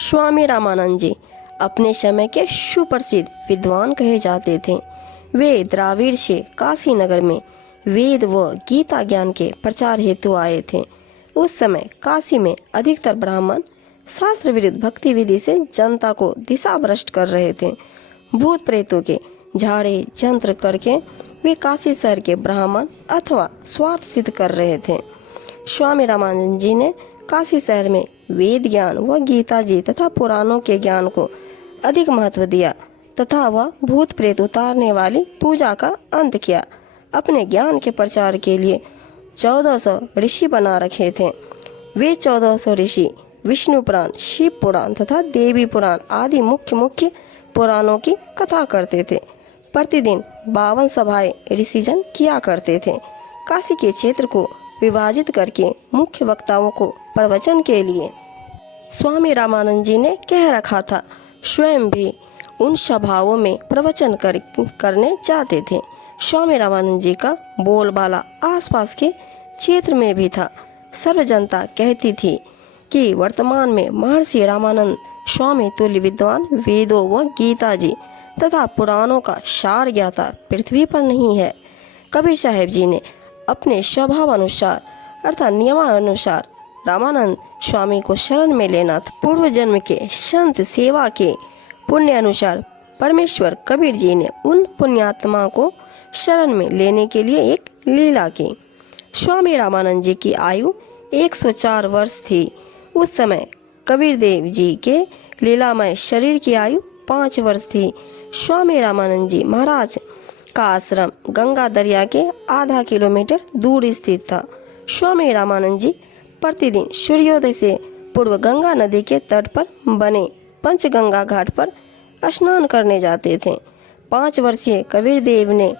स्वामी रामानंद जी अपने समय के सुप्रसिद्ध विद्वान कहे जाते थे। वे द्राविड़ से काशी नगर में वेद व गीता ज्ञान के प्रचार हेतु आए थे। उस समय काशी में अधिकतर ब्राह्मण शास्त्र विरुद्ध भक्ति विधि से जनता को दिशा भ्रष्ट कर रहे थे। भूत प्रेतों के झाड़े जंत्र करके वे काशी शहर के ब्राह्मण अथवा स्वार्थ सिद्ध कर रहे थे। स्वामी रामानंद जी ने काशी शहर में वेद ज्ञान व गीता जी तथा पुराणों के ज्ञान को अधिक महत्व दिया तथा वह भूत प्रेत उतारने वाली पूजा का अंत किया। अपने ज्ञान के प्रचार के लिए 1400 ऋषि बना रखे थे। वे 1400 ऋषि विष्णु पुराण, शिव पुराण तथा देवी पुराण आदि मुख्य पुराणों की कथा करते थे। प्रतिदिन 52 सभाएं ऋषिजन किया करते थे। काशी के क्षेत्र को विभाजित करके मुख्य वक्ताओं को प्रवचन के लिए स्वामी रामानंद जी ने कह रखा था। स्वयं भी उन सभाओं में प्रवचन करने जाते थे। स्वामी रामानंद जी का बोलबाला आसपास के क्षेत्र में भी था। सर्व जनता कहती थी कि वर्तमान में महर्षि रामानंद स्वामी तुल्य विद्वान वेदों व गीता जी तथा पुराणों का सार ज्ञाता पृथ्वी पर नहीं है। कबीर साहेब जी ने अपने स्वभाव अनुसार अर्थात नियमानुसार रामानंद स्वामी को शरण में लेना था। पूर्व जन्म के संत सेवा के पुण्य अनुसार परमेश्वर कबीर जी ने उन पुण्यात्मा को शरण में लेने के लिए एक लीला की। स्वामी रामानंद जी की आयु 104 वर्ष थी। उस समय कबीर देव जी के लीलामय शरीर की आयु 5 वर्ष थी। स्वामी रामानंद जी महाराज का आश्रम गंगा दरिया के आधा किलोमीटर दूर स्थित था। स्वामी रामानंद जी प्रतिदिन सूर्योदय से पूर्व गंगा नदी के तट पर बने पंचगंगा घाट पर स्नान करने जाते थे। 5 वर्षीय कबीर देव ने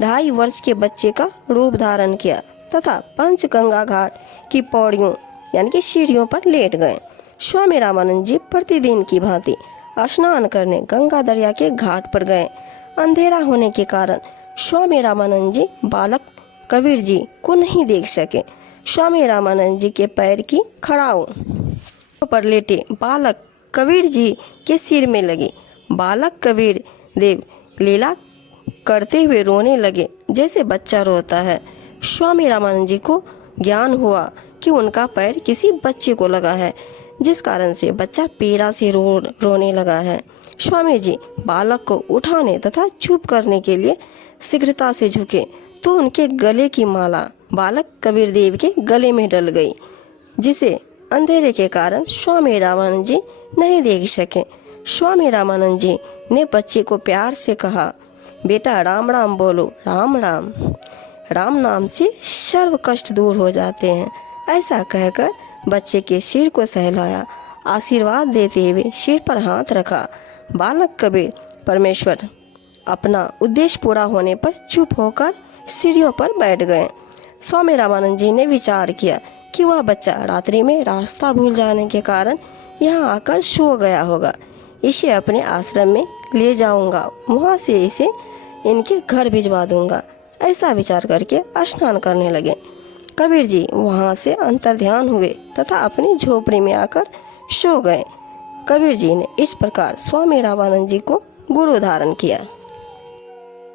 2.5 वर्ष के बच्चे का रूप धारण किया तथा पंचगंगा घाट की पौड़ियों यानी कि सीढ़ियों पर लेट गए। स्वामी रामानंद जी प्रतिदिन की भांति स्नान करने गंगा दरिया के घाट पर गए। अंधेरा होने के कारण स्वामी रामानंद जी बालक कबीर जी को नहीं देख सके। स्वामी रामानंद जी के पैर की खड़ाओं पर लेटे बालक कबीर जी के सिर में लगी। बालक कबीर देव लीला करते हुए रोने लगे जैसे बच्चा रोता है। स्वामी रामानंद जी को ज्ञान हुआ कि उनका पैर किसी बच्चे को लगा है, जिस कारण से बच्चा पीड़ा से रोने लगा है। स्वामी जी बालक को उठाने तथा चुप करने के लिए शीघ्रता से झुके तो उनके गले की माला बालक कबीर देव के गले में डल गई, जिसे अंधेरे के कारण स्वामी रामानंद जी नहीं देख सके। स्वामी रामानंद जी ने बच्चे को प्यार से कहा, बेटा राम राम बोलो, राम राम। राम नाम से सर्व कष्ट दूर हो जाते हैं। ऐसा कहकर बच्चे के सिर को सहलाया। आशीर्वाद देते हुए सिर पर हाथ रखा। बालक कबीर परमेश्वर अपना उद्देश्य पूरा होने पर चुप होकर सीढ़ियों पर बैठ गए। स्वामी रामानंद जी ने विचार किया कि वह बच्चा रात्रि में रास्ता भूल जाने के कारण यहाँ आकर सो गया होगा। इसे अपने आश्रम में ले जाऊंगा, वहाँ से इसे इनके घर भिजवा दूंगा। ऐसा विचार करके स्नान करने लगे। कबीर जी वहाँ से अंतर्ध्यान हुए तथा अपनी झोपड़ी में आकर सो गए। कबीर जी ने इस प्रकार स्वामी रामानंद जी को गुरु धारण किया।